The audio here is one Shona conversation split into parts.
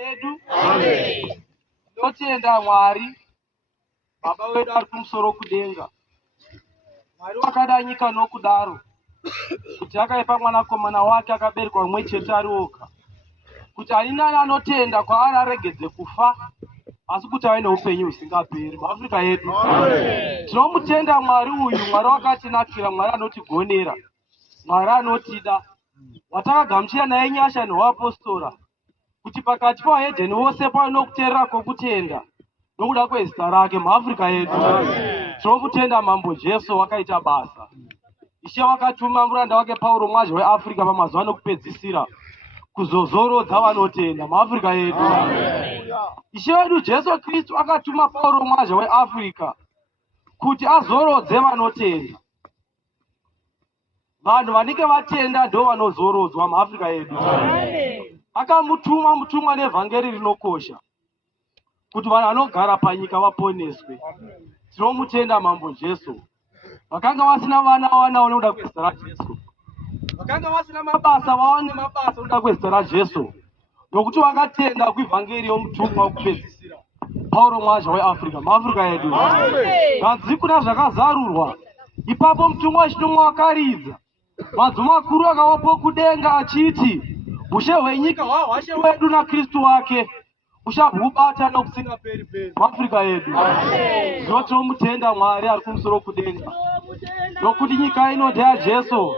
edu. Amen. Tinotenda Mwari Baba wedu ari kumusoro kudenga. Mwari wakada nyika nokudaro kuti akaipa mwanakomana wake akaberekwa mumwe chete ari oga, kuti ani nani anotenda kwaari aregedze kufa asi kuti ave neupenyu husingaperi muAfrica yedu. Tinomutenda Mwari uyu, Mwari wakatinakira, Mwari anotigonera, Mwari anotida, watakagamuchira naye nyasha nehwapostora kuti pakati pavahedheni vose pave nokuteerera kwokutenda nokuda kwezita rake muAfrica yedu. Tinomutenda Mambo Jesu, wakaita basa. Ishe wakatuma muranda wake Pauro mwazha weAfrica pamazuva anokupedzisira kuzozorodza vanotenda muAfrica yedu. Ishe wedu Jesu Kristu akatuma Pauro mwazha weAfrica kuti azorodze vanotenda. Vanhu vanenge vatenda ndo vanozorodzwa muAfrica yedu. Akamutuma mutumwa nevhangeri rinokosha kuti vanhu vanogara panyika vaponeswe. Tinomutenda Mambo Jesu. Vakanga vasina vana vanawo nokuda kwezita raJesu, vakanga vasina mabasa vawane mabasa nokuda kwezita raJesu, nokuti vakatenda kuivhangeri yomutumwa wokupedzisira Pauro mwazha weAfrica muAfrica yedu. Kanzi kuna zvakazarurwa, ipapo mutumwa wechinomwe wakaridza, manzwi makuru akawapo kudenga achiti, ushe hwenyika hwahwashe wedu naKristu wake uchabhubata nokusingaperi peri muAfrica yedu. Zvino tinomutenda Mwari ari kumusoro kudenga nokuti nyika ino ndeyaJesu.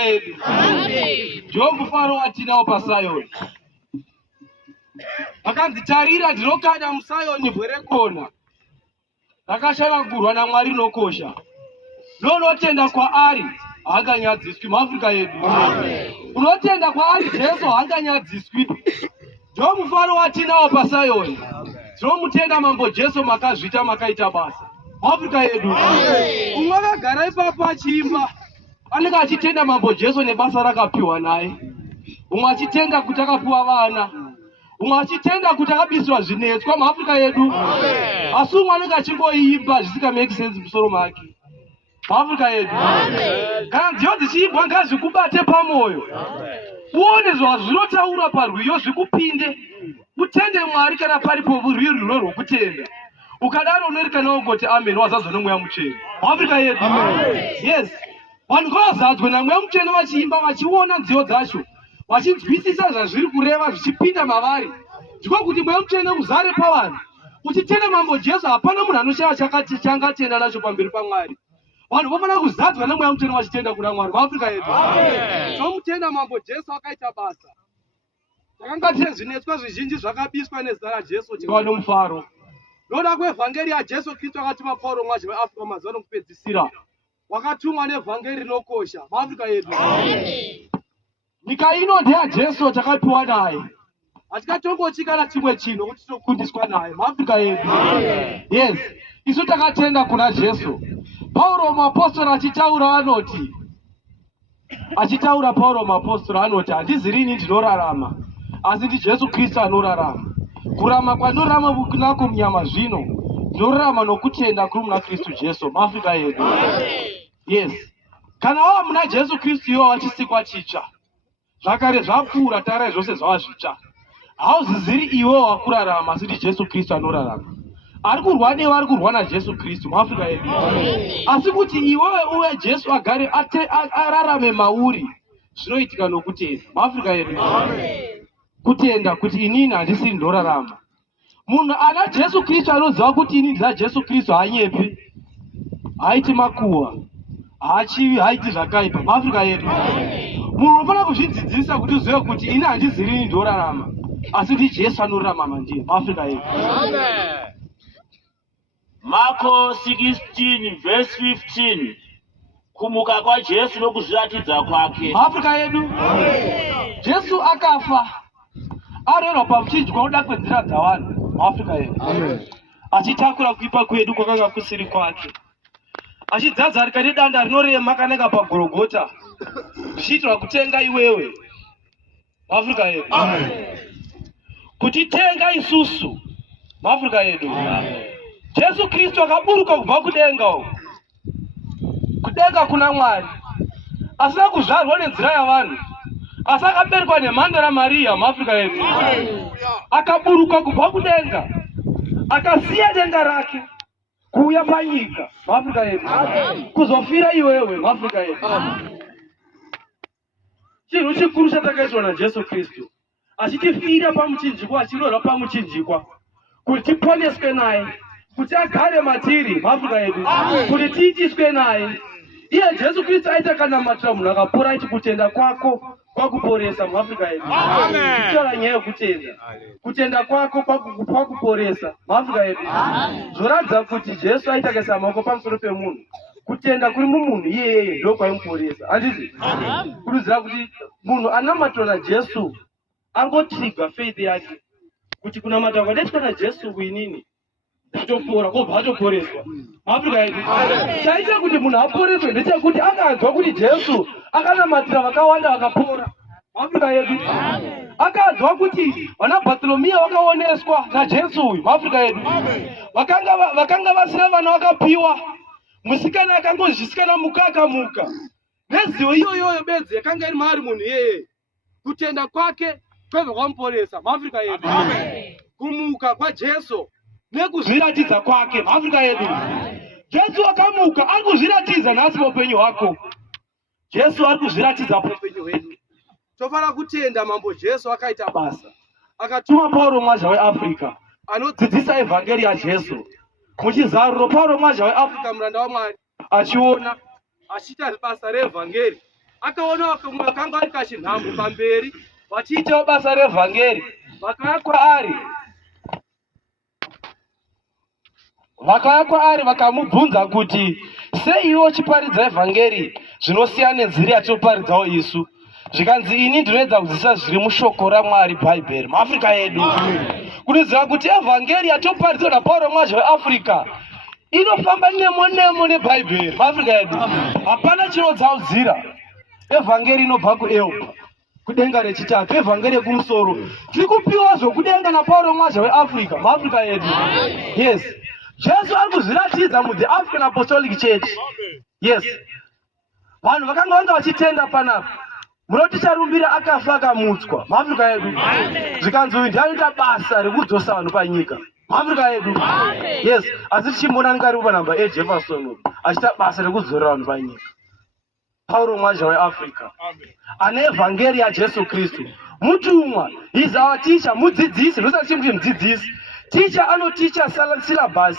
yedu. Ndomufaro watinawo paSayoni. Akanzitarira ndinokanya muSayoni bwerekona. Rakashavagurwa naMwari nokosha. Unotenda kwaari haanganyadziswi muAfrica yedu. Unotenda kwaari Jesu haanganyadziswi. Ndomufaro watinawo paSayoni. Tinomutenda Mambo Jesu makazvita makaita basa. Africa yedu. Umwe akagara ipapo achiimba. Anenge achitenda Mambo Jesu nebasa rakapiwa naye. Umwe achitenda kuti akapiwa vana. Umwe achitenda kuti akabiswa zvinetswa muAfrica yedu. Asi umwe anenge achingoimba zvisika make sense musoro make. Muafrica yedu. Kana nziyo dzichiimbwa ngazvikubate pamwoyo. Uone zvazvinotaura parwiyo zvikupinde. Utende Mwari kana paripo rwiyo rwuno rwokutenda. Ukadaro unorekana ungoti amen wazadzwa nomweya mutsvene. Muafrica yedu. Yes. Vanhu ngavazadzwe namweya mutsvene vachiimba vachiona nziyo dzacho. Vachinzwisisa zvazviri kureva zvichipinda mavari. Ndiko kuti mweya mutsvene uzare pavanhu. Uchitenda Mambo Jesu hapana munhu anoshaya changatenda nacho pamberi paMwari. Vanhu vofanira kuzadzwa nemweya mutsvene vachitenda kuna Mwari. Muafrica yedu. Tinomutenda Mambo Jesu akaita basa. Takanga tine zvinetswa zvizhinji zvakabiswa nezita raJesu tikava nomufaro. Noda kwevhangeri yaJesu Kristu akatuma Pauro mwazi weAfrica mazuva okupedzisira. Wakatumwa nevhangeri rinokosha. Muafrica yedu. Nyika ino ndeyaJesu takapiwa naye. Hatikatongochi kana chimwe chinhu kuti tokundiswa naye. Muafrica yedu. Yes. Isu takatenda kuna Jesu. Pauro muapostori achitaura Pauro muapostori anoti handizi rini ndinorarama, asi ndiJesu Kristu anorarama. Kurama kwandorarama nako munyama zvino ndinorarama nokutenda kuri muna Kristu Jesu. Muafrica yedu. Yes. Kana wava muna Jesu Kristu iwo wachisikwa chicha. Zvakare zvapfuura tarai zvose zvava zvitsva. Hauziziri iwe wakurarama, asi ndiJesu Kristu anorarama. Ari kurwa newe ari kurwa naJesu Kristu. Muafrica yedu. Asi kuti iwewe uye Jesu agare ararame mauri zvinoitika nokutenda. Muafrica yedu. Kutenda kuti inini handisiri ndorarama. Munhu ana Jesu Kristu anoziva kuti inini ndina Jesu Kristu haanyepi, haiti makuhwa, haachivi, haiti zvakaipa. Muafrica yedu. Munhu unofanira kuzvidzidzisa kuti uzive kuti ini handiziri ini ndorarama, asi ndiJesu anorarama mandiri. Muafrica yedu. Marko 16 verse 15. Kumuka kwa Jesu nokuzviratidza kwake. Muafrica yedu. Jesu akafa. Arero pamuchinjwa kuda kwenzira dzavanhu. Muafrica yedu. Achitakura kuipa kwedu kwakanga kusiri kwake. Achidzadzarika nedanda rinorema kananga paGorogota. Zvichiitira kutenga iwewe. Muafrica yedu. Kutitenga isusu. Muafrica yedu. Jesu Kristu akaburuka kubva kudenga uko. Kudenga kuna Mwari. Asina kuzvarwa nenzira yavanhu. Asi akaberekwa nemhandara Maria. Muafrica yedu. Akaburuka kubva kudenga. Akasiya denga rake kuuya panyika. Muafrica yedu. Kuzofira iwewe. Muafrica yedu. Chinhu chikuru chatakaitwa naJesu Kristu. Achitifira pamuchinjikwa, achirorwa pamuchinjikwa. Kuti tiponeswe naye. Kuti agare matiri. Muafrica yedu. Kuti tiitiswe naye. Iye Jesu Kristu aita kana matira munhu akapora aiti kutenda kwako kwakuporesa. Muafrica yedu. Kutaura nyaya yekutenda. Kutenda kwako kwakuporesa. Muafrica yedu. Zvoratidza kuti Jesu aita kaisa maoko pamusoro pemunhu. Kutenda kuri mumunhu iyeye ndo kwaimuporesa. Handiti? Kurudzira kuti munhu anamatwa naJesu angotrigger faith yake. Kuti kunamata kwadaitwa naJesu kuinini kutopora kobva atoporeswa. Muafrica yedu. Chaita kuti munhu aporeswe ndechekuti akanzwa kuti Jesu akanamatira vakawanda vakapora. Muafrica yedu. Akanzwa kuti vana Bartolomeo vakaoneswa naJesu uyu. Muafrica yedu. Vakanga vasina vana vakapiwa. Musikana akangozvisikana mukaka muka. Nezivo iyoyo bedzi yakanga iri maari munhu iyeye. Kutenda kwake kwebva kwamuporesa. Muafrica yedu. Kumuka kwaJesu nekuzviratidza kwake. Muafrica yedu. Jesu akamuka ari kuzviratidza nhasi paupenyu hwako. Jesu ari kuzviratidza paupenyu hwedu. Tofanira kutenda Mambo Jesu akaita basa. Akatuma Pauro mwaja weAfrica anodzidzisa evhangeri yaJesu. Muchizaruro Pauro mwaja weAfrica muranda waMwari achiona achiita basa reevhangeri akaona kumwe akanga ari kachinhambo pamberi vachiitawo basa revhangeri. Vakauya kwaari vakamubvunza kuti sei iwe uchiparidza evhangeri zvinosiyana nenzira yatinoparidzawo isu? Zvikanzi ini ndinoedza kuzidzisa zviri mushoko raMwari bhaibheri muAfrica yedu, kunoziva kuti evhangeri yatinoparidza naPauro Mwazha weAfrica inofamba nemo nebhaibheri muAfrica yedu. Hapana chinodzaudzira. Evhangeri inobva kuEupa, kudenga rechitatu. Evhangeri yekumusoro tiri kupiwa zvokudenga naPauro Mwazha weAfrica muAfrica yedu. Yes, Jesu ari kuzviratidza muThe African Apostolic Church. Yes, vanhu vanga vachitenda panapa. Munoti charumbira akafa akamutswa muAfrica yedu. Zvikanzi uyu ndiye anoita basa rekudzosa vanhu panyika muAfrica yedu. Yes, asi tichimbona ngari panhamba eJefferson achiita basa rekudzorera vanhu panyika. Pauro Mwazha weAfrica ane evhangeri yaJesu Kristu, mutumwa. He's our teacher, mudzidzisi. Ndosachi kuti mudzidzisi, teacher anoticha syllabus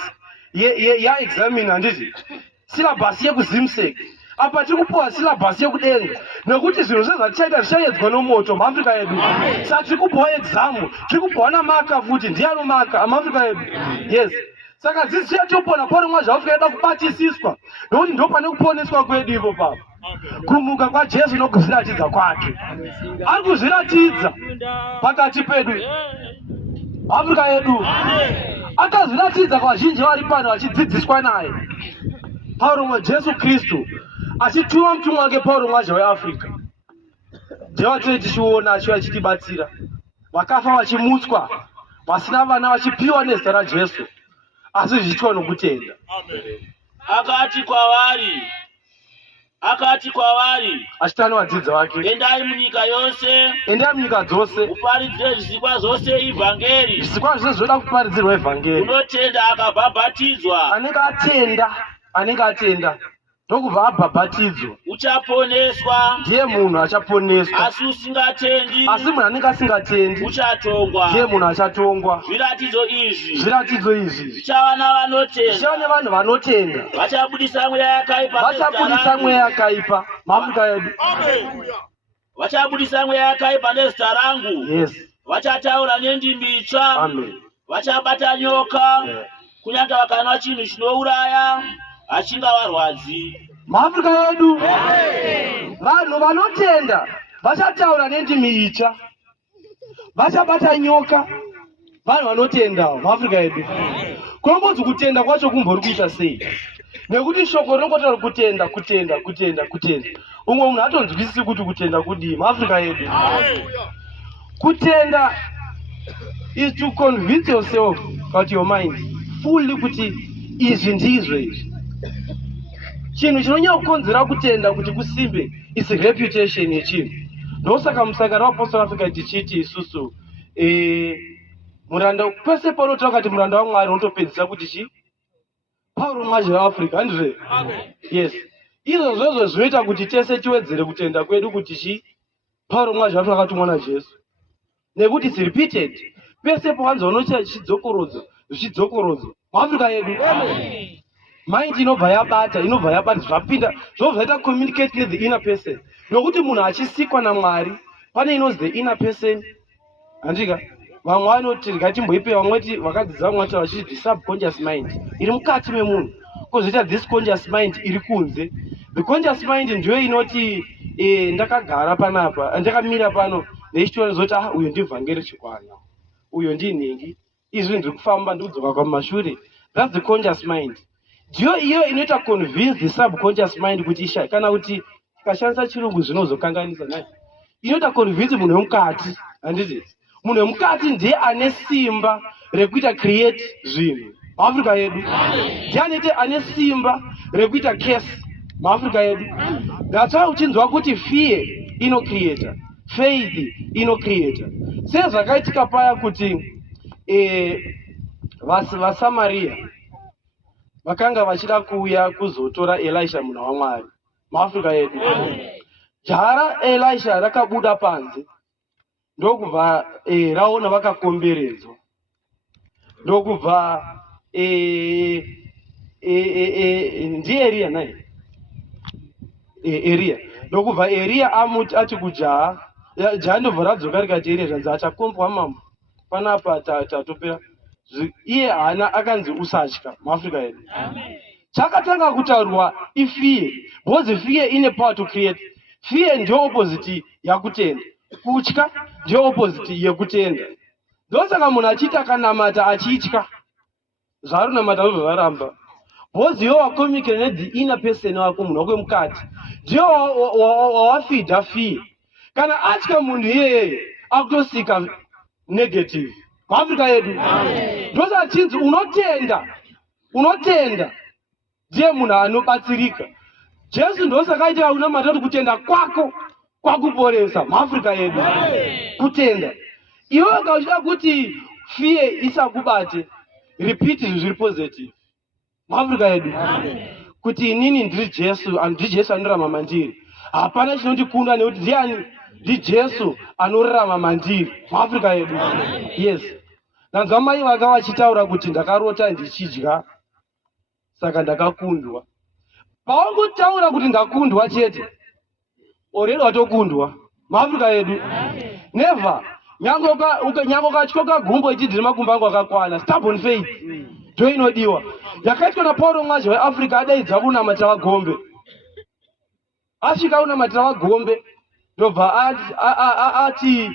yaexamina, handiti syllabus yekuzimsek. Apa tiri kupuwa syllabus yekudenga, nekuti zvinhu zvezvatichaita zvichaedzwa nomoto muAfrica yedu. Saka tiri kupuwa examu, tiri kupuwa namaka futi. Ndiye anomaka muAfrica yedu. Yes, saka dzidziso yatopona Pauro Mwazha weAfrica yada kubatisiswa, nokuti ndo pane kuponeswa kwedu ipo papa. Kumuka kwaJesu nokuzviratidza kwake. Ari kuzviratidza pakati pedu Africa yedu. Akazviratidza kwazhinji vari pano vachidzidziswa naye Jesu Kristu, achituma mutumwa wake Pauro Mwazha weAfrica. Ndiye tiri tichiona achiuya achitibatsira. Vakafa vachimutswa, vasina vana vachipiwa nezita raJesu, asi zvichiitwa nokutenda. Akati kwavari achitana vadzidzi vake, endai munyika dzose muparidzire zvisikwa zvose ivhangeri. Zvisikwa zvose zvoda kuparidzirwa evhangeri. Unotenda akabhabhatidzwa, anenge atenda ndokubva abhabhatidzwa uchaponeswa. Ndiye munhu achaponeswa. Asi usingatendi, asi munhu anenge asingatendi, uchatongwa. Ndiye munhu achatongwa. Zviratidzo izvi zvichava nevanhu vanotenda. Vachabudisa mweya yakaipa muAfrica yedu. Vachabudisa mweya yakaipa nezita rangu. Yes, Vachataura nendimi itsva. amen. Vachabata nyoka. Kunyange vakanwa chinhu chinouraya hachivavarwadzi muAfrica yedu. Vanhu vanotenda vachataura nendimi itsva, vachabata nyoka. Vanhu vanotendawo muAfrica yedu. Kunombodzi kutenda kwacho kumbori kuita sei? Nekuti shoko rinongotaura kutenda. Umwe munhu hatonzwisisi kuti kutenda kudii muAfrica yedu. Kutenda is to convince yourself about your mind fully kuti izvi ndizvo izvi. Chinhu chinonyanya kukonzera kutenda kuti kusimbe is reputation yechinhu. Ndosaka musangano waApostle Africa tichiti isusu muranda pese panotaura kuti muranda waMwari unotopedzisa kuti chi Pauro Mwazha weAfrica, handizve? Yes, izvozvo zvinoita kuti tese tiwedzere kutenda kwedu kuti chi Pauro Mwazha weAfrica akatumwa naJesu, nekuti it's repeated. Pese pawanzoona chidzokorodzo muAfrica yedu. Mind inobva yabata zvapinda zvaita communicate with the inner person. Nokuti munhu achisikwa naMwari pane inonzi the inner person, handika? Vamwe vanoti ngatimboipe, vamweti vakadzidza vamwe vati vachiti the subconscious mind iri mukati memunhu, kozoita this conscious mind iri kunze. The conscious mind ndiyo inoti ndakagara panapa, ndakamira pano neichitoona zoti uyu ndivhangeri chikwana, uyu ndinhingi, izvi ndiri kufamba ndikudzoka kumashure. That's the conscious mind. Ndiyo iyo inoita convince the subconscious mind kuti kana kuti tikashandisa chirungu zvinozokanganisa naye, inoita convince munhu wemukati, handiti? Munhu wemukati ndiye ane simba rekuita create zvinhu muAfrica yedu. Ndiye anoita ane simba rekuita case muAfrica yedu. That's why uchinzwa kuti fear inocreator, faith inocreator. Sezvakaitika paya kuti vaSamaria vakanga vachida kuuya kuzotora Elisha munhu waMwari muAfrica yedu. Jara Elisha rakabuda panze, ndokubva raona vakakomberedzwa, ndokubva ndiye Elia naye area ndokubva area ati kujaha jaha ndobva radzoka rikati area zvanzi achakombwa mambo panapa tatopera iye hana akanzi usatya muafrica yedu chakatanga kutaurwa ifear because fear ine power to create. Fear ndio opposite yakutenda, kutya ndio opposite yekutenda. Ndosaka munhu achiita akanamata achitya zvarunamata vobva varamba because iwe wakomikira nedhi inner person wako munhu wako mukati ndio wawafidha fear. Kana atya munhu iyeye akutosika negative muafrica yedu ndosaka chinzi unotenda ndiye munhu anobatsirika. Jesu ndosaka aita unamata kuti kutenda kwako kwakuporesa muafrica yedu kutenda. Iwe ukachida kuti fear isakubate repeat zviri positive muafrica yedu kuti inini ndiri Jesu anorarama mandiri. Hapana chinondikunda nekuti ndiani? NdiJesu anorarama mandiri muafrica yedu. Yes, nanzwa mai vaka vachitaura kuti ndakarota ndichidya saka ndakakundwa. Pawangotaura kuti ndakundwa chete already watokundwa muafrica yedu. Never. Nyango ukatyoka gumbo ichi ndiri makumbo angu akakwana. Stubborn faith ndio inodiwa. Yakaitwa na Paulo mwazi wa Africa adaidza kunamata vagombe. Asvika unamata vagombe ndobva ati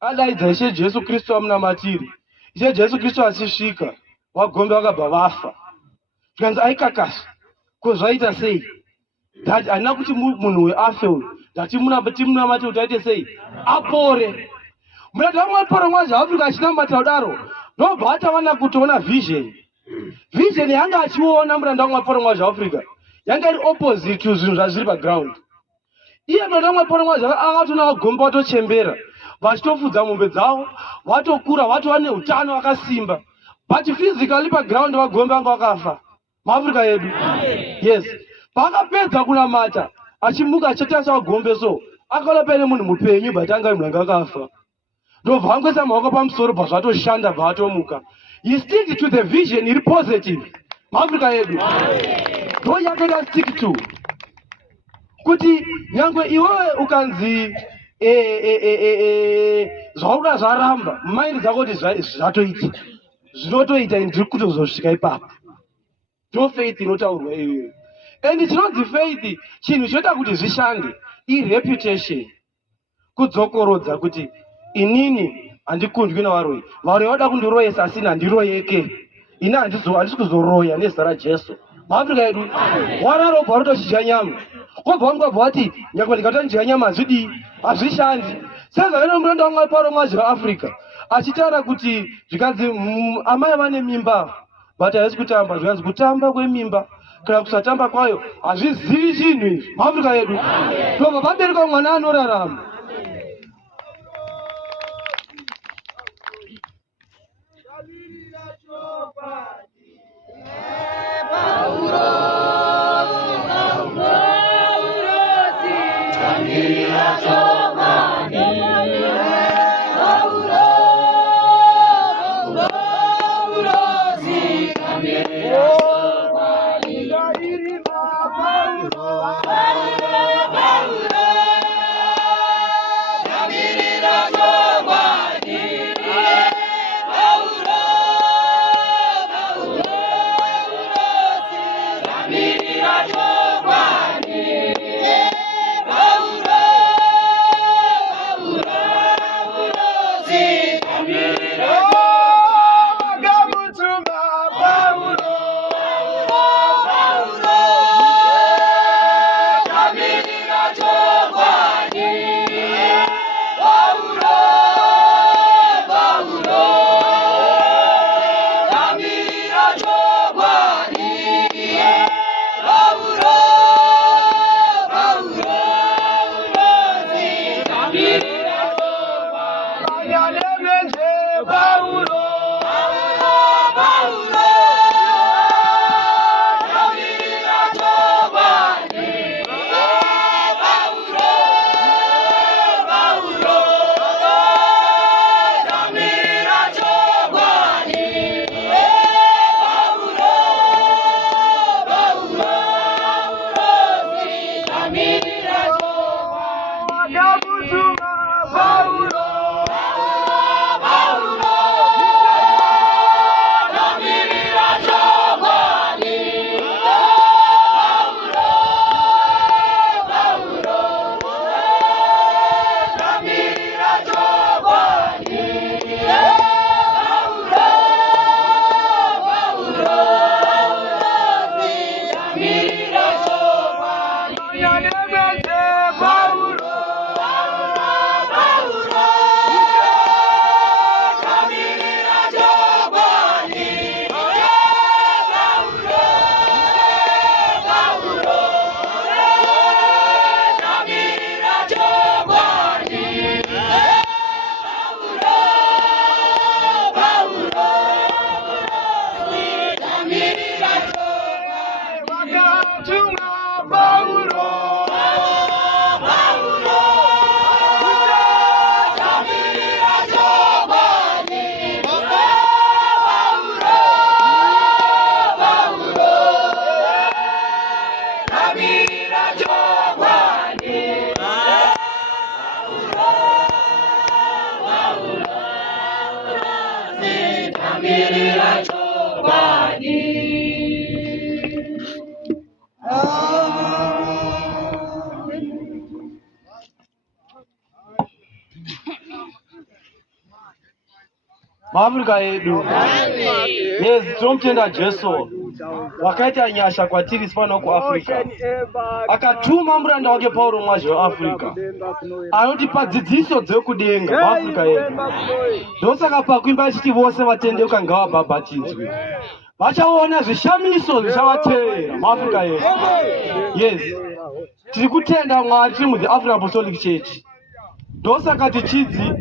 adaidza Ishe Jesu Kristu amunamatiri. Ishe Jesu Kristu asisvika vagombe vakabva vafa. Zvikanzi aikakasha kozvaita sei? Handina kuti munhu weafe uyu timunamate kuti aite sei? Apore. Muranda wamwe Paulo mwazi wa Africa achinamata kudaro ndobva atawana kutoona vision. Vision yanga achiona muranda wamwe Paulo mwazi wa Africa yanga iri opposite to zvinhu zvazviri paground. Iye muranda wamwe Paulo mwazi akatona vagombe vatochembera vachitofudza mombe dzavo vatokura vatova neutano vakasimba, but physically paground vagombe vanga vakafa muafrica yedu. Yes, pakapedza kunamata achimuka achitarisa vagombe so akaona paine munhu mupenyu but anga munhu anga akafa. Ndobva angoisa maoko pamusoro bvazvatoshanda bvatomuka. He stick to the vision iri positive muafrica yedu. Ndo yakaita stick to kuti nyangwe iwewe ukanzi zvauda zvaramba mumaindi dzako kuti zvatoita zvinotoita ndiri kutozosvika ipapo. Ndo faith inotaurwa iyoyo. And chinonzi faith chinhu choita kuti zvishande ireputation, kudzokorodza kuti inini handikundwi navaroi. Varoi vada kundiroyesa asi handiroyeke. Ini handisi kuzoroya nezita raJesu muafrica yedu. Wararo bva rotodya nyama kobva wangobva wati nyangwe ndikata ndidya nyama hazvishandi. Sezvaino muranda wamwe Paulo mwazi wa Africa achitaura kuti zvikanzi amai vane mimba but havisi kutamba. Zvikanzi kutamba kwemimba kana kusatamba kwayo hazvizivi chinhu izvi muafrica yedu. Ndobva pabereka mwana anorarama. Rumirira chokwadi. Afrika yedu. Yes, tomtenda Jesu. Wakaita nyasha kwatiri sipana ku Afrika. Akatuma muranda wake Paulo mwaje wa Afrika. Anotipa dzidziso dzekudenga Afrika yedu. Ndosaka pakuimba chiti vose vatendeuka ngavabhabhatidzwe. Vachaona zvishamiso zvichavatevera Afrika yedu. Yes. Tiri kutenda Mwari tiri mu African Apostolic Church. Ndosaka tichidzi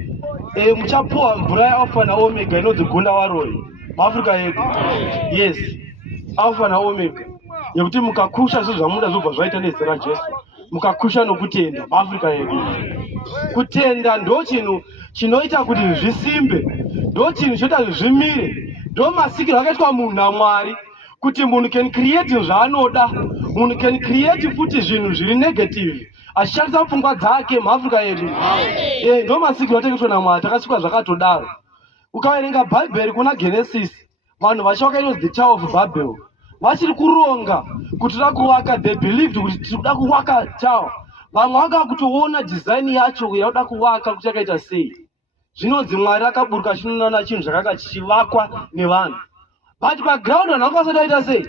muchapuwa mvura yaAlpha na Omega inodzi gunda waroi Afrika yedu. Yes, Alpha na Omega yekuti mukakusha zvinhu zvamuda zvobva zvaita nezera Jesu, mukakusha nokutenda Afrika yedu. Kutenda ndo chinhu chinoita kuti zvisimbe, ndo chinhu chinoita kuti zvimire, ndo masikiro akaitwa munhu naMwari kuti munhu can create zvaanoda, munhu can create futi zvinhu zviri negative ashandisa pfungwa dzake muAfrica yedu. Ndo masikiro akaitwa naMwari, takasikwa zvakatodaro. Ukaverenga Bhaibheri kuna Genesis, vanhu vachivaka inonzi the Tower of Babel, vachiri kuronga kuti toda kuvaka, they believed kuti tiri kuda kuvaka tower. Vamwe vaka kutoona design yacho yakuda kuvaka kuti yakaita sei. Zvinonzi Mwari akaburuka achinoona chinhu zvakanga chichivakwa nevanhu. But background vanhu vanga vasati vaita sei?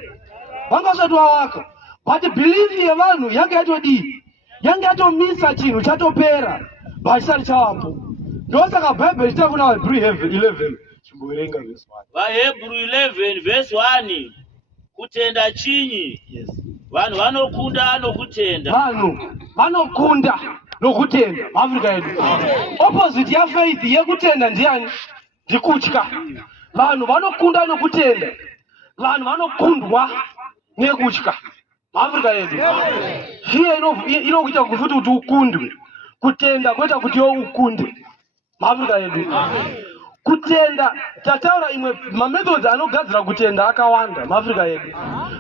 Vanga vasati vavaka. But belief yevanhu yanga yatodii? Yanga yatomisa chinhu chatopera vachisati chavapo. Ndosaka Bhaibheri chita kuna Hebrew 11 chimboverenga verse 1. VaHebrew 11 verse 1. Kutenda chinyi? Yes. Vanhu vanokunda nokutenda. Vanhu vanokunda nokutenda muAfrica yedu. Opposite ya faith yekutenda ndiani? Ndikutya. Vanhu vanokunda nokutenda. Vanhu vanokundwa nekutya muAfrica yedu. Hiye inokuita kufuti kuti ukundwe. Kutenda kweta kuti iwe ukunde muAfrica yedu. Kutenda tataura imwe mamethods anogadzira kutenda akawanda muAfrica yedu.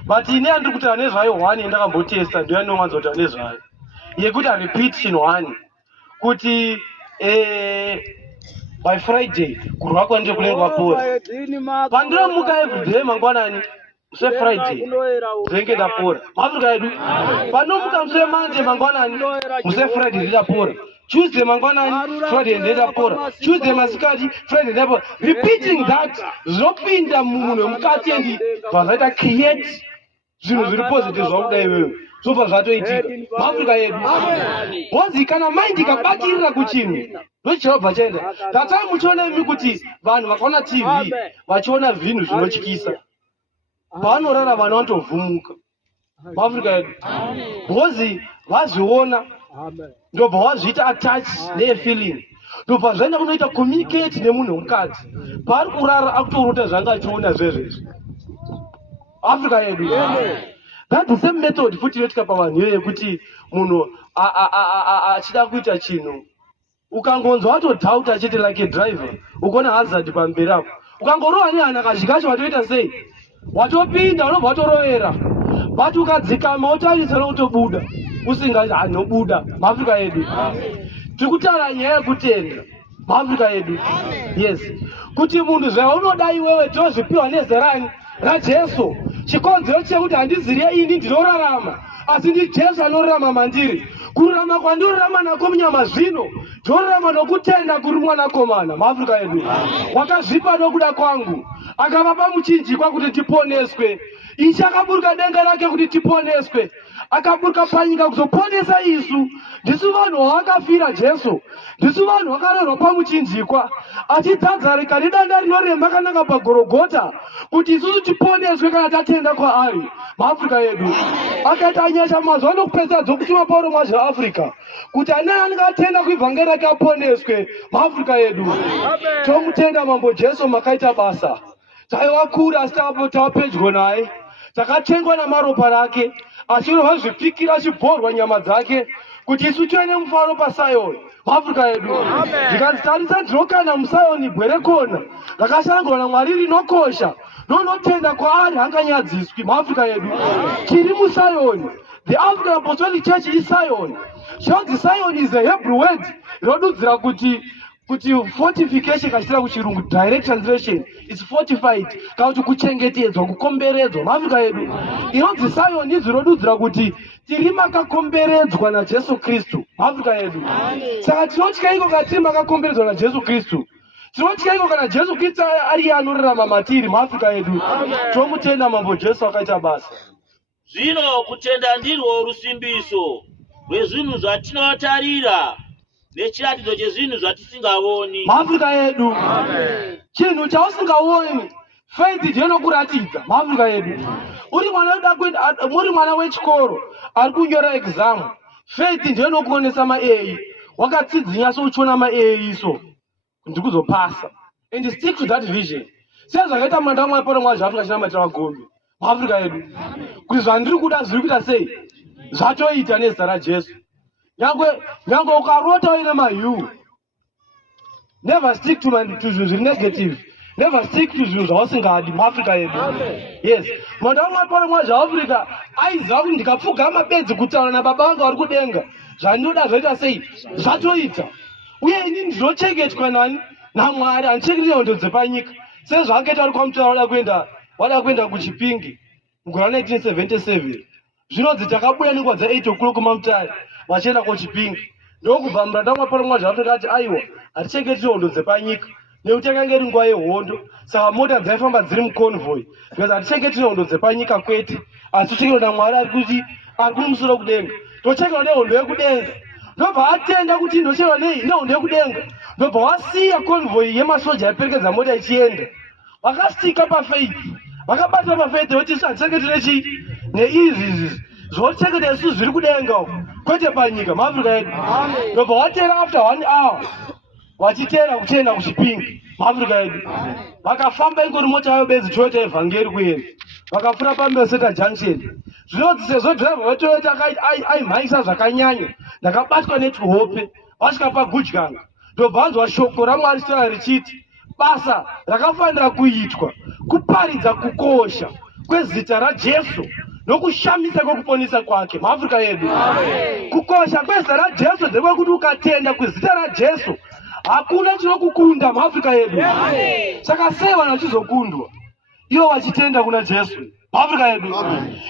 But ine andiri kutaura nezvayo 1 ndakambotesta ndiyo anowanza kutaura nezvayo. Yekuti repeat 1 kuti by Friday kurwa kwanje kulengwa pora. Pandinomuka everyday mangwanani muse Friday zenge ndapora muAfrica yedu. Panomuka muse Monday mangwanani muse Friday ndapora. Tuesday mangwanani Friday ndapora. Tuesday masikati Friday ndapora. Repeating that zopinda munhu mukati endi vazaita create zvinhu zviri positive zvakuda iwewe. Zobva zvatoitika muAfrica yedu. Bonzi kana mind ikabatirira kuchinhu ndochirobva chaenda. Tatai muchiona imi kuti vanhu vakaona TV vachiona zvinhu zvinotyisa, pavanorara vanhu vanotovhumuka muAfrica yedu. Bonzi vazviona ndobva wazviita attach nefeeling, ndobva zvaenda kunoita communicate nemunhu wemukadzi paari kurara akutorota zvanga achiona zvezvezvi Africa yedu. That's the same method futi inotika pavanhu iyoyo yekuti munhu achida kuita chinhu ukangonzwa watodhauta achiti like a driver ukaona hazard pamberi apo ukangorova nehana kazhikacho watoita sei? Watopinda unobva watorovera, but ukadzikama wotarisa nokutobuda usingati anobuda muAfrica yedu. Tiri kutaura nyaya yekutenda muAfrica yedu. Yes, kuti munhu zvaunoda iwewe tozvipiwa nezerani raJesu. Chikonzero chekuti handiziriye ini ndinorarama, asi ndi Jesu anorarama mandiri. Kurarama kwandinorarama nako munyama zvino ndinorarama nokutenda kuri mwanakomana muAfrica yedu. Wakazvipa nokuda kwangu akavapa muchinjikwa kuti tiponeswe. Ichi akaburuka denga rake kuti tiponeswe, akaburuka panyika kuzoponesa isu. Ndisu vanhu vakafira Jesu, ndisu vanhu vakarerwa pamuchinjikwa achidzadzarika nedanda rinoremba kanaka paGorogota kuti isusu tiponeswe kana tatenda kwaari muAfrica yedu. Akaita nyasha mazuva nokupedza dzokutuma Paulo mwaje Africa kuti ane angatenda kuivhangeri rake aponeswe muAfrica yedu. Tomutenda mambo Jesu, makaita basa. Taiwakura asi tava pedyo naye, takatengwa namaropa rake, achirova zvipikira achibhorwa nyama dzake kuti isu tive nemufaro paSioni muAfrica yedu. Ndikatarisa ndinokanda muSioni bwerekona rakashangwa naMwari rinokosha nonotenda kwaari hanganyadziswi muAfrica yedu. Tiri muSioni. The African Apostolic Church is Zion. Shout Zion is a Hebrew word inodudzira kuti kuti fortification kachitira kuchirungu direct translation is fortified kana kuti kuchengetedzwa kukomberedzwa muafrika yedu inonzi Zion izwi rodudzira kuti tiri makakomberedzwa naJesu Kristu muafrika yedu saka tinotya iko kana tiri makakomberedzwa naJesu Kristu tinotya iko kana Jesu Kristu ari anorarama matiri muafrika yedu tomutenda mambo Jesu akaita basa zvino kutenda ndirwo rusimbiso rwezvinhu zvatinotarira nechiratidzo chezvinhu zvatisingaoni muafrika yedu chinhu chausingaoni faith ndiyo inokuratidza muafrika yedu muri mwana wechikoro ari kunyora exam faith ndiyo inokuonesa ma-A wakatsidzinya souchiona ma-A iso ndikuzopasa and stick to that vision sezvakaita munda wamwari pano mwa zvaafrika chinamatira magombe muafrika yedu kuti zvandiri kuda zviri kuita sei zvatoita nezita raJesu nyangwe ukarota uine mahiu never stick to zvinhu zviri negative never stick to zvinhu zvausingadi muafrika yedu yes munda wamwari pano mwa zvaafrika aiziva kuti ndikapfugama bedzi kutaura nababa vangu vari kudenga zvandinoda zvoita sei zvatoita uye ini ndinochengetwa nani naMwari handichengeti hondo dzepanyika sezvaakaita ari kwamutaura wada kuenda kuchipingi mugore 1977 zvinonzi takabuda nenguva dza8 o'clock mamutare vachienda kuchipingi ndokubva muranda wamwari pano mwa zvaafrika ati aiwa hatichengeti hondo dzepanyika nekuti yakanga iri nguva yehondo saka mota dzaifamba dziri muconvoy because hatichengeti hondo dzepanyika kwete asi tochengeta naMwari ari kumusoro kudenga tochengeta nehondo yekudenga ndobva atenda kuti ndochengeta nehondo yekudenga ndobva wasiya convoy yemasoja yaperekedza mota ichienda vakastika pafaith vakabatira pafaith voti hatichengeti neizvi zvochengeta isu zviri kudenga kwete panyika muafrika yedu ndobva watera after 1 hour vachitera kuchienda kuchipingi muafrika yedu vakafamba ingori mota yayo bedzi Toyota evhangeri kuenda vakafura paMbeseka junction zvinonzi sezvo dhiraivha wetoyota aimhanyisa zvakanyanya ndakabatwa netuhope vasvika paGujganga ndobva vanzwa shoko raMwari sera richiti basa rakafanira kuitwa kuparidza kukosha kwezita raJesu nokushamisa kwekuponesa kwake muafrika yedu kukosha kwezita raJesu ndekwekuti ukatenda kwezita raJesu hakuna chinokukunda muafrika yedu saka sei vanhu vachizokundwa ivo vachitenda kuna Jesu muafrika yedu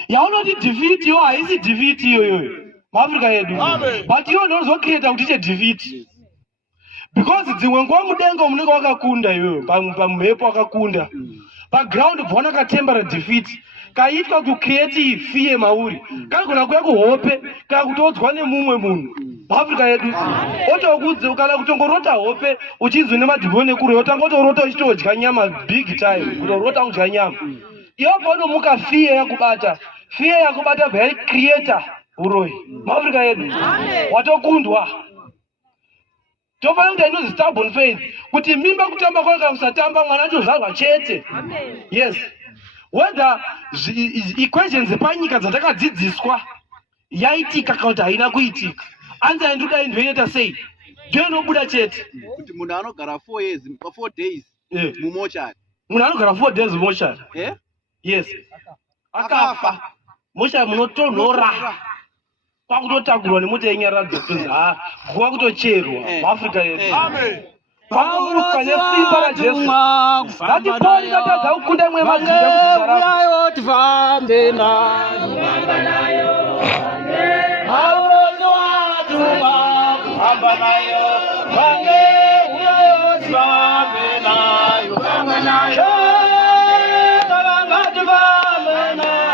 yaunoti defeat iyo haisi defeat iyoyo muafrika yedu but iwo ndozocreata kuti iche defeat because dzimwe nguva mudenga munenge wakakunda iyoyo pamhepo wakakunda paground bvona katembera defeat kaitwa kucreate fear mauri kanogona kuya kuhope kana kutodzwa nemumwe munhu muafrika yedu otokudze kana kutongorota hope uchinzwi nemadhimoni ekure otanga utorota uchitodya nyama big time kutorota kudya nyama iyo paunomuka fear yakubata bva creator uroyi muafrika yedu watokundwa tofanira kuti inozi stubborn faith kuti mimba kutamba kwayo kana kusatamba mwana achozvarwa chete yes whether equations dzepanyika dzatakadzidziswa yaitika kana kuti haina kuitika anza ndudai ndinoita sei ndiyo inobuda chete kuti munhu anogara 4 days mumochari munhu anogara 4 days mumochari yes akafa mochari munotonhora kwakutotakurwa nemota yenyaradza kuzi kuva kutocherwa muafrika yedu pakuruka nesimba raJesu ngatiponi katadza kukunda imwe uyayo tifambe nayo haurozi watuma kufamba nayo vange uyayo tifambe nayo ngatifambe nayo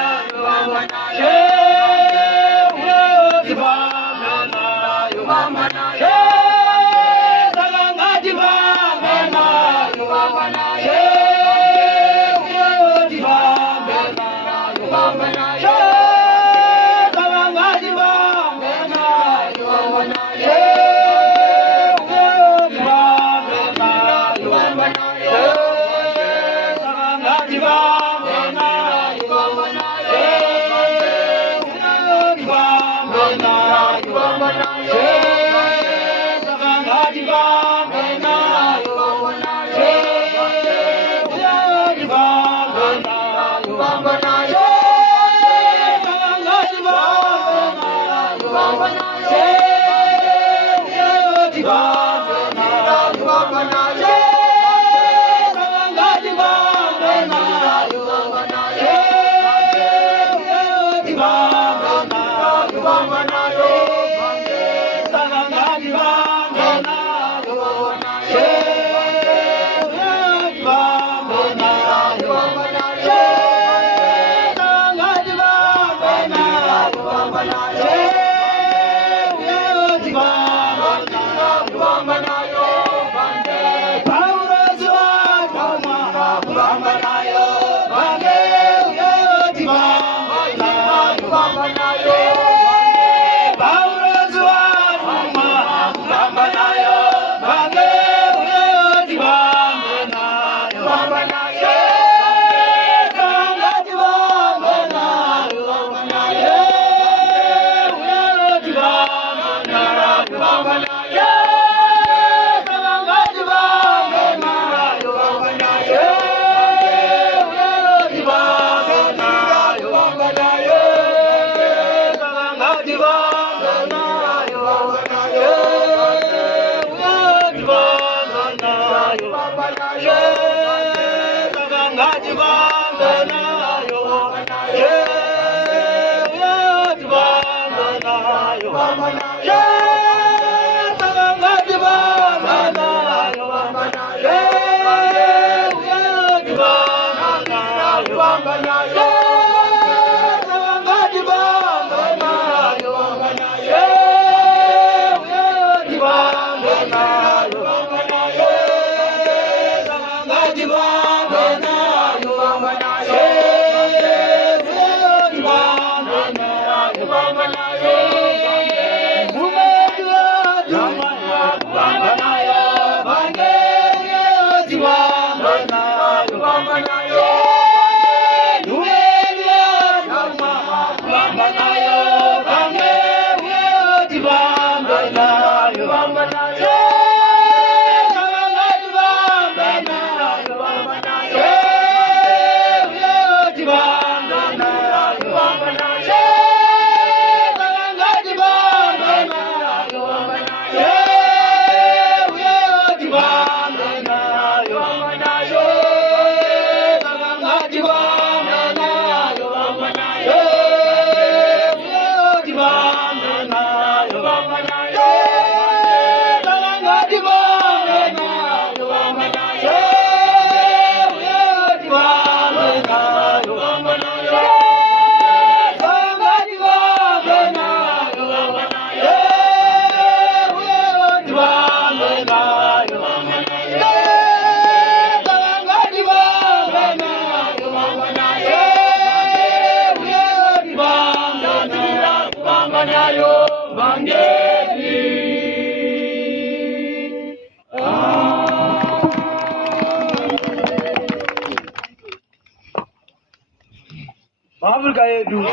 yedu.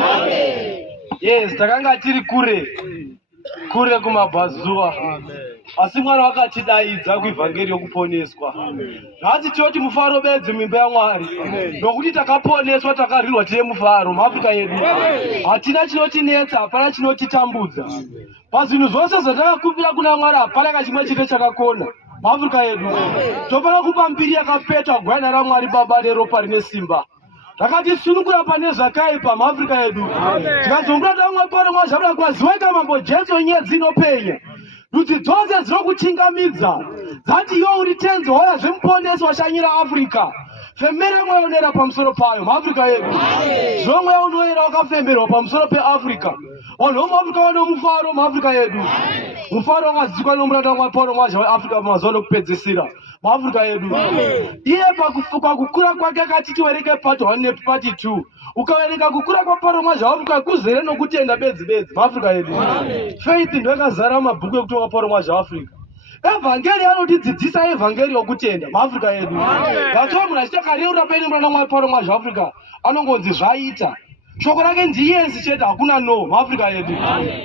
Yes, takanga tiri kure kumabhazuva. Asi Mwari wakatidaidza kuivhangeri yokuponeswa. Nhasi tinoti mufaro bedzi mimba yaMwari. Nokuti takaponeswa takarirwa tine mufaro muAfrica yedu. Hatina chinotinetsa, hapana chinotitambudza. Pazvinhu zvose zvatakakumbira kuna Mwari hapana kachimwe chete chakakona muAfrica yedu. Tofana kupa mbiri yakapetwa gwayana raMwari Baba neropa rine simba. Takatisunungura pane zvakaipa muAfrica yedu. Tikazombura tamwe pano mwazvabura kwaziwaita mambo Jesu nyedzi inopenya. Ndudzi dzose dzinokuchingamidza. Dzati iwe uri tenzi hoya zvemuponesi washanyira Africa. Femera mweya unoera pamusoro payo muAfrica yedu. Zvino mweya unoera wakafemerwa pamusoro peAfrica. Vanhu vomuAfrica vano mufaro muAfrica yedu. Mufaro wakadzikwa nomuranda waMwari Pauro mwazha weAfrica mazuva okupedzisira muAfrica yedu. Iye pakukura kwake akati tiwerenge part 1 nepart 2. Ukawerenga kukura kwaPauro mwazha weAfrica kuzere nokutenda bedzi muAfrica yedu. Faith ndiyo yakazara mabhuku ekutonga Pauro mwazha weAfrica. Evhangeri anotidzidzisa evhangeri yokutenda muAfrica yedu. Vatova munhu achitakareura paine muranda waMwari Pauro mwazha weAfrica anongonzi zvaita. Shoko rake ndiyesi chete hakuna no muAfrica yedu.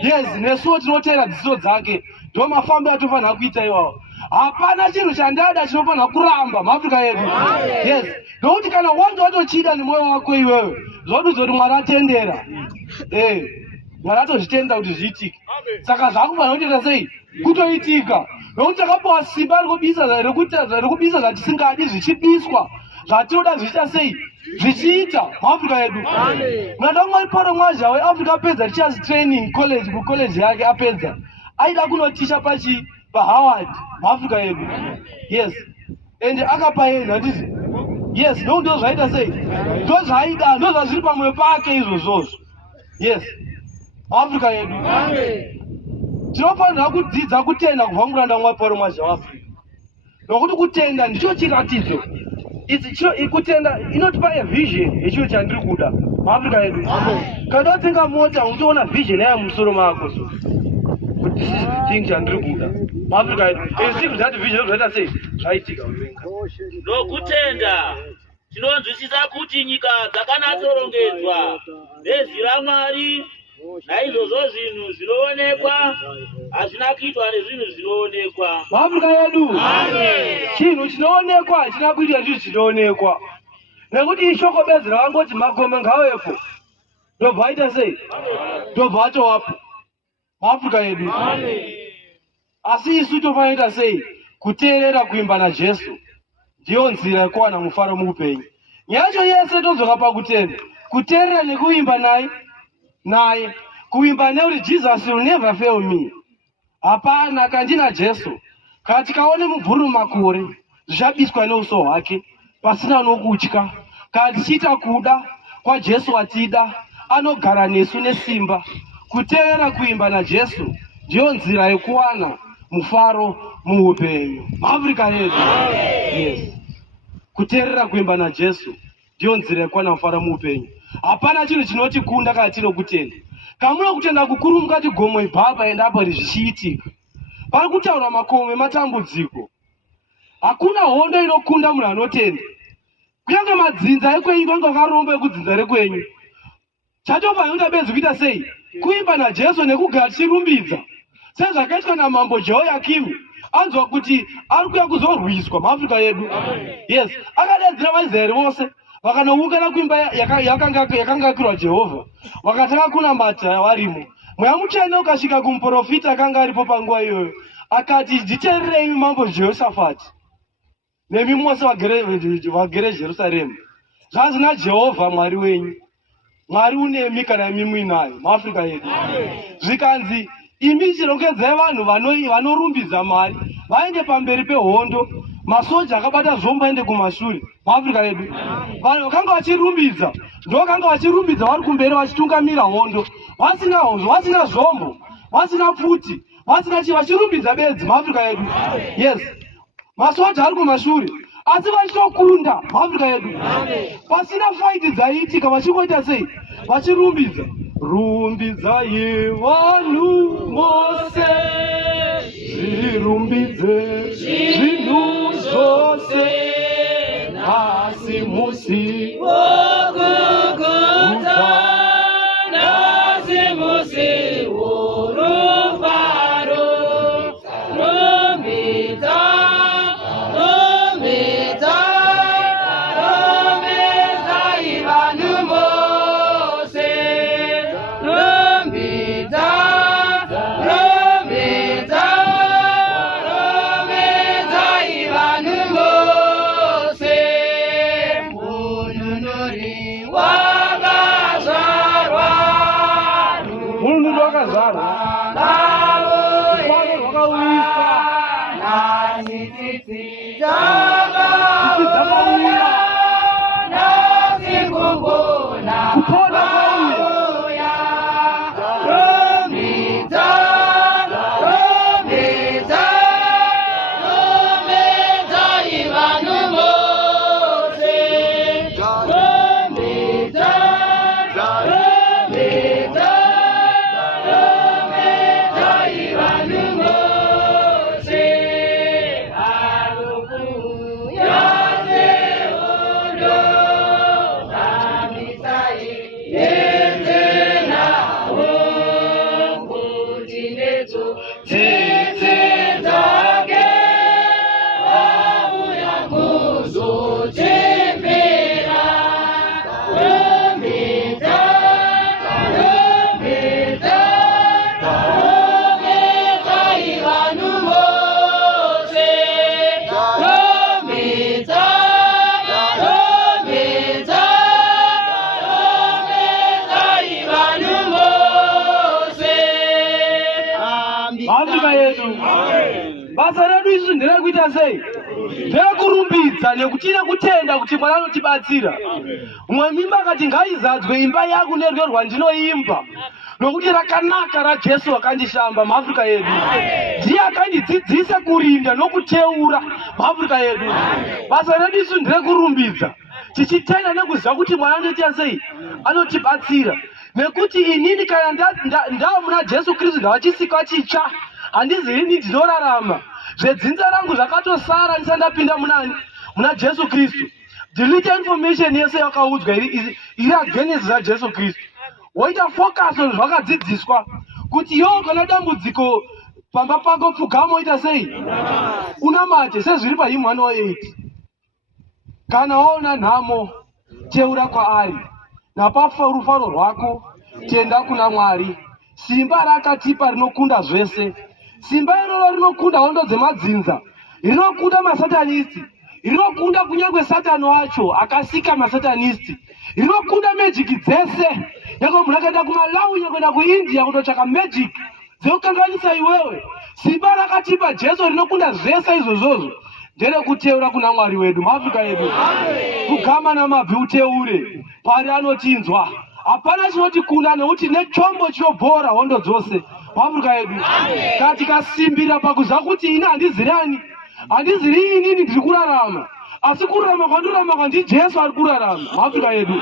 Yes, nesuwo tinotera dzidziso dzake. Ndo mafambiro atofanira kuita iwawo. Hapana chinhu chandada chinofanira kuramba muAfrica yedu. Yes, nokuti kana wanzi watochida nemwoyo wako iwewe, zvoduzoti Mwari atendera. Mwari atozvitenda kuti zviitike. Saka zvakufanira kutoita sei? Kutoitika. Nokuti takapiwa simba rekubisa zvatisingadi zvichibiswa. Zvatinoda zvichita sei? Zvichiita muAfrica yedu. Muranda waMwari Pauro mwazha weAfrica apedza teachers training college kucollege yake apedza. Aida kunoticha paHoward muAfrica yedu. Yes. Ende akapa yenu handizvo. Yes, ndo zvaita sei? Ndo zvaida, ndo zvazviri pamwoyo pake izvozvozvo. Yes. muAfrica yedu. Tinofanira kudzidza kutenda kubva muranda waMwari Pauro mwazha weAfrica. Nokuti kutenda ndicho chiratidzo. Kutenda inotipa vision yechinhu chandiri kuda muAfrica yedu. Kana watenga mota unotoona vision yayo musoro mako so. Kuti chinhu chandiri kuda muAfrica yedu. Izvi zvati vision zvaita sei? Zvaitika. Nokutenda tinonzwisisa kuti nyika dzakanatsorongedzwa nezwi raMwari. Naizvozvo zvinhu zvinoonekwa hazvina kuitwa nezvinhu zvinoonekwa muAfrica yedu. Chinhu chinoonekwa hachina kuitwa ndizvo zvinoonekwa. Nekuti ishoko bedzi rakangoti magome ngavepo. Ndobva aita sei? Ndobva atovapo muAfrica yedu. Asi isu tofanira sei? Kuteerera kuimba naJesu ndiyo nzira yekuwana mufaro muupenyu. Nyaya yacho yese todzoka pakutenda. Kuteerera nekuimba naye. Kuimba nekuti Jesus will never fail me. Hapana, kandina Jesu. Kana tikaone mubhuru makore, zvichabiswa neuso hwake, pasina nokutya. Kana tichiita kuda kwaJesu watida, anogara nesu nesimba. Kuteerera kuimba naJesu ndiyo nzira yekuwana mufaro muupenyu muAfrica yedu. Yes. Kuteerera kuimba naJesu ndiyo nzira yekuwana mufaro muupenyu. Hapana chinhu chinotikunda kana tinokutenda. Kamuno kutenda kukuru mukati gomo ibaba enda apa zvichiitika. Pari kutaura makome matambudziko. Hakuna hondo inokunda munhu anotenda. Kunyange madzinza ekwenyu vanga vakaromba ekudzinza rekwenyu. Chatofanira bedzi kuita sei? Kuimba naJesu nekugara tichirumbidza. Sezvakaitwa namambo Jehoyakimu. Anzwa kuti ari kuuya kuzorwiswa muAfrica yedu. Yes, akadedzera vaIsraeri vose. Vakanoungana kuimba yakanga yakirwa Jehovha. Vakatanga kunamata varimo. Mweya mutsvene ukasvika kumuprofita akanga aripo panguva iyoyo. Akati nditeererei mambo Jehoshafati nemi mose vagere Jerusalemu. Zvanzi naJehovha Mwari wenyu. Mwari unemi kana imi muinayo muAfrica yedu. Zvikanzi imi chirongedzai vanhu vanorumbidza Mwari vaende pamberi pehondo. Masoja akabata zvombo aende kumashure muAfrica yedu. Vanhu vakanga vachirumbidza, ndokanga vachirumbidza vari kumberi vachitungamira hondo. Vasina zvombo, vasina pfuti, vasina chi, vachirumbidza bedzi muAfrica yedu. Yes. Masoja ari kumashure asi vachitokunda muAfrica yedu. Pasina fight dzaiitika vachingoita sei? Vachirumbidza. Rumbidzai vanhu mose, zvirumbidze zvinhu zvose, asi musi wokugutsa Dzakauya kupona kwauya. Basa redu isu nderekuita sei? Ndekurumbidza nekuchira kutenda kuti Mwari anotibatsira. Umwe mimba akati ngaizadzwe imba yangu nerwo rwandinoimba. Nokuti rakanaka raJesu wakandishamba muAfrica yedu. Ndiye akandidzidzisa kurinda nokuteura muAfrica yedu. Basa redu isu nderekurumbidza. Tichitenda nekuziva kuti Mwari anoita sei? Anotibatsira. Nekuti inini kana ndava muna Jesu Kristu ndavachisika chicha. Handizivi ndinorarama. Zvedzinza rangu zvakatosara ndisati ndapinda muna Jesu Kristu. Delete information yese yakaudzwa iri against raJesu Kristu. Woita focus on zvakadzidziswa kuti iwo kana dambudziko pamba pako pfugama woita sei? Unamate sezviri paHymn 108. Kana waona nhamo teura kwaari, napafa rufaro rwako tenda kuna Mwari. Simba rakatipa rinokunda zvese. Simba iroro rinokunda hondo dzemadzinza, rinokunda masatanisti, rinokunda kunyange Satani wacho akasika masatanisti, rinokunda magic dzese. Yako munhu akaenda kuMalawi kuenda kuIndia kutotsvaka magic dzokanganisa iwewe. Simba rakatipa Jesu rinokunda zvese izvozvozvo. Nderekuteura kuna Mwari wedu muAfrica yedu. Kugama namabvi uteure pari anotinzwa. Hapana chinotikunda nekuti nechombo chinobhora hondo dzose muAfrica yedu. Kana tikasimbira pakuziva kuti ini handizirani, handiziri inini ndiri kurarama, asi kurarama kwandorarama kwandiJesu ari kurarama muAfrica yedu.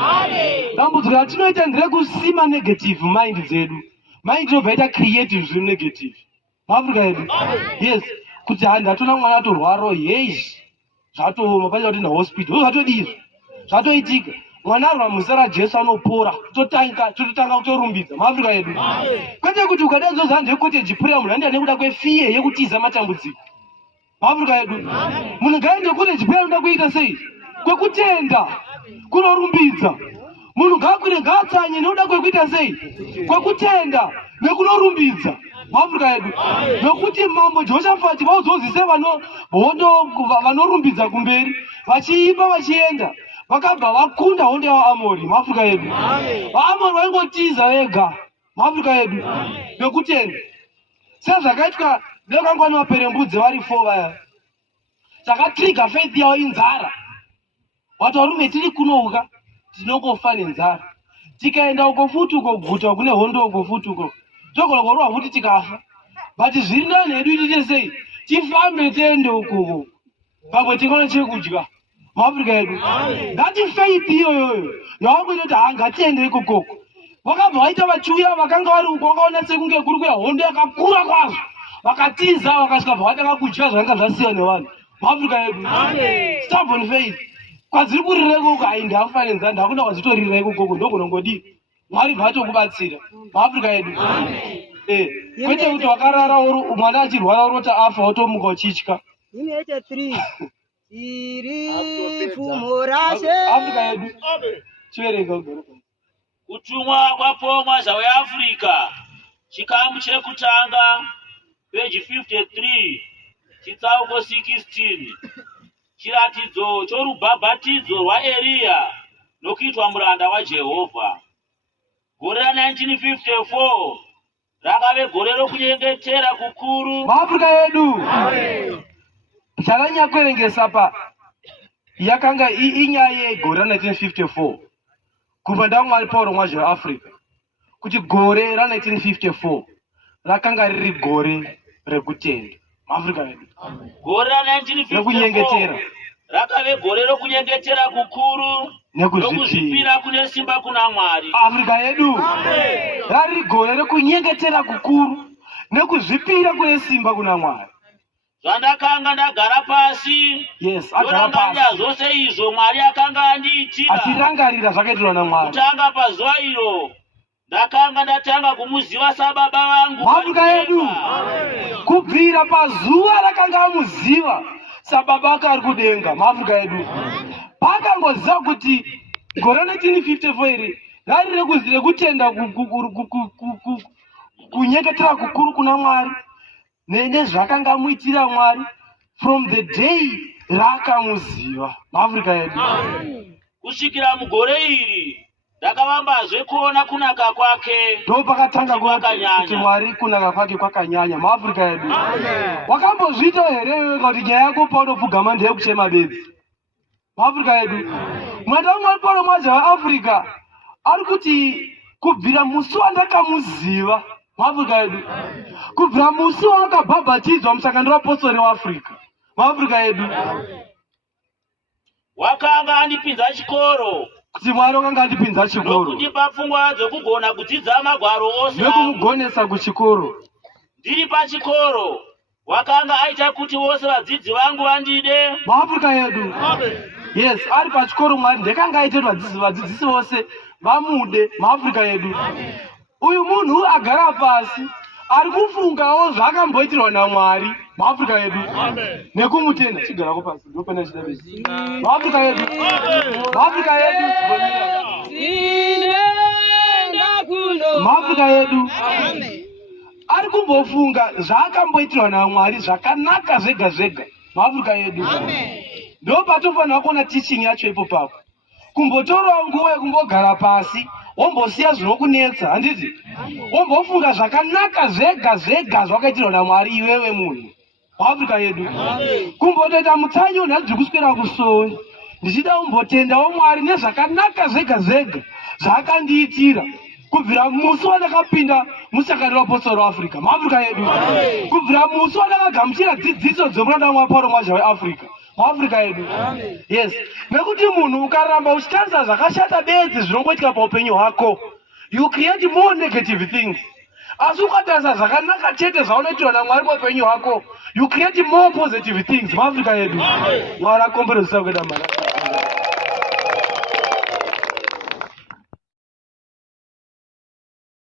Dambudziko ratinoita nderekusima negative mind dzedu. Mind inobva ita creative zviri negative muAfrica yedu. Yes, kuti ndatona mwana atorwara hei zvatooma paita kuti nahospital zvatodizvo zvatoitika. Mwana arwa muzita raJesu anopora. Totanga kutorumbidza muAfrica yedu. Kwete kuti ukada zoza ndekottage prayer munhu anoenda nekuda kwefear yekutiza matambudziko muAfrica yedu. Munhu ngaende kottage prayer unoda kuita sei? Kwekutenda, kunorumbidza. Munhu ngakwire ngatsanye nekuda kwekuita sei? Kwekutenda nekunorumbidza muAfrica yedu. Nokuti mambo Jehoshaphat vauzozise vanorumbidza kumberi, vachiimba vachienda. Vakabva vakunda hondo yavaAmori muAfrica yedu. VaAmori vaingotiza vega muAfrica yedu nekutenda. Sezvakaitwa nevangwani vaperembudzi vari 4 vaya. Chakatrigger faith yavo inzara. Wati varume tiri kunouka tinongofa nenzara. Tikaenda uko futi uko guta kune hondo uko futi uko togorwa futi tikafa. But zviri ndani hedu tiite sei? Tifambe tiende uko. Pamwe tingaona chekudya muAfrica yedu. Ngati faith iyoyo yawangoita kuti ngatiende ikoko. Vakabva vaita vachiuya vakanga vari uko vakaona sekunge kuri kuya hondo yakakura kwazvo. Vakatiza vakasvika vatanga kudya zvanga zvasiya nevanhu muAfrica yedu. Stubborn faith. Kwadziri kuririra ikoko haindafa nenzara ndakunda kwadzitorira ikoko ndokunongodii. Mwari bvatokubatsira muAfrica yedu. Kwete kuti wakarara mwana achirwara uroti afa wotomuka uchitya. Inoite 3 iri pfumo rashe Africa yedu. Chiverenga ugere. Kutumwa kwapomwa zvaweAfrica, chikamu chekutanga, page 53, chitsauko 16. Chiratidzo chorubhabhatidzo rwaEriya nokuitwa muranda waJehovha. Gore ra1954 rakave gore rokunyengetera kukuru muAfrica yedu. Chalanyakwerengesa pa yakanga inyaya yegore 1954 kubva ndamwari Pauro mwaZveafrica kuti gore ra1954 rakanga riri gore rekutenda muAfrica medu. Gore ra1954 rakave gore rokunyengetera kukuru nokuzvipira kune simba kuna Mwari. Afrika yedu rari gore rekunyengetera kukuru nekuzvipira kune simba kuna Mwari. Zvandakanga ndagara pasi ndoranganya zvose izvo Mwari akanga andiitira, achirangarira zvakaitirwa naMwari. Kutanga pazuva iro ndakanga ndatanga kumuziva sababa vangu Afrika yedu. Kubvira pazuva rakanga amuziva sababa vake ari kudenga muAfrica yedu. Pakangoziva kuti gore 1954 iri rari rekutenda kunyengetera kukuru kuna Mwari nezvakanga amuitira Mwari from the day raakamuziva muAfrica yedu. Kusvikira mugore iri ndakavambazve kuona kunaka kwake. Ndo pakatanga kuti Mwari kunaka kwake kwakanyanya muAfrica yedu. Wakambozviita here iwe kuti nyaya yako paunopfugama ndeyekuchema bedzi muAfrica yedu? Mwenda Mwari Pauro mwaZveafrica ari kuti kubvira musi wandakamuziva muAfrica yedu, kubvira musi wakabhabhatidzwa musangano wapostori weAfrica muAfrica yedu, wakanga andipinza chikoro, kuti Mwari wakanga andipinza chikoro nokundipa pfungwa dzokugona kudzidza magwaro ose nekumugonesa kuchikoro. Ndiri pachikoro wakanga aita kuti vose vadzidzi vangu vandide muAfrica yedu. Yes, ari pachikoro Mwari ndekanga aita vadzidzisi vose vamude muAfrica yedu. Uyu munhu agara pasi ari kufungawo zvakamboitirwa naMwari muAfrica yedu nekumutenda. Chigarako pasi ndopenda chidabezi muAfrica yedu. muAfrica yedu muAfrica yedu ari kumbofunga zvaakamboitirwa naMwari zvakanaka zvega zvega muAfrica yedu. Ndo patofanira kuona teaching yacho ipo papo, kumbotorawo nguva yekumbogara pasi wombosiya zvinokunetsa, handiti? Wombofunga zvakanaka zvega zvega zvakaitirwa naMwari iwewe munhu muAfrica yedu. Kumbotoita mutsanyo ndiri kuswera kusowe ndichida kumbotendawo Mwari nezvakanaka zvega zvega zvaakandiitira kubvira musi wandakapinda musangano wapostori weAfrica muAfrica yedu, kubvira musi wandakagamuchira dzidziso dzomuranda waMwari Pauro mwaZveafrica muAfrica yedu. Yes, nekuti munhu ukaramba uchitarisa zvakashata bedzi zvinongoitika paupenyu hwako, you create more negative things. Asi ukatarisa zvakanaka chete zvaunoitirwa naMwari paupenyu hwako, you create more positive things muAfrica yedu. Mwari akomberedzisa kuenda mara.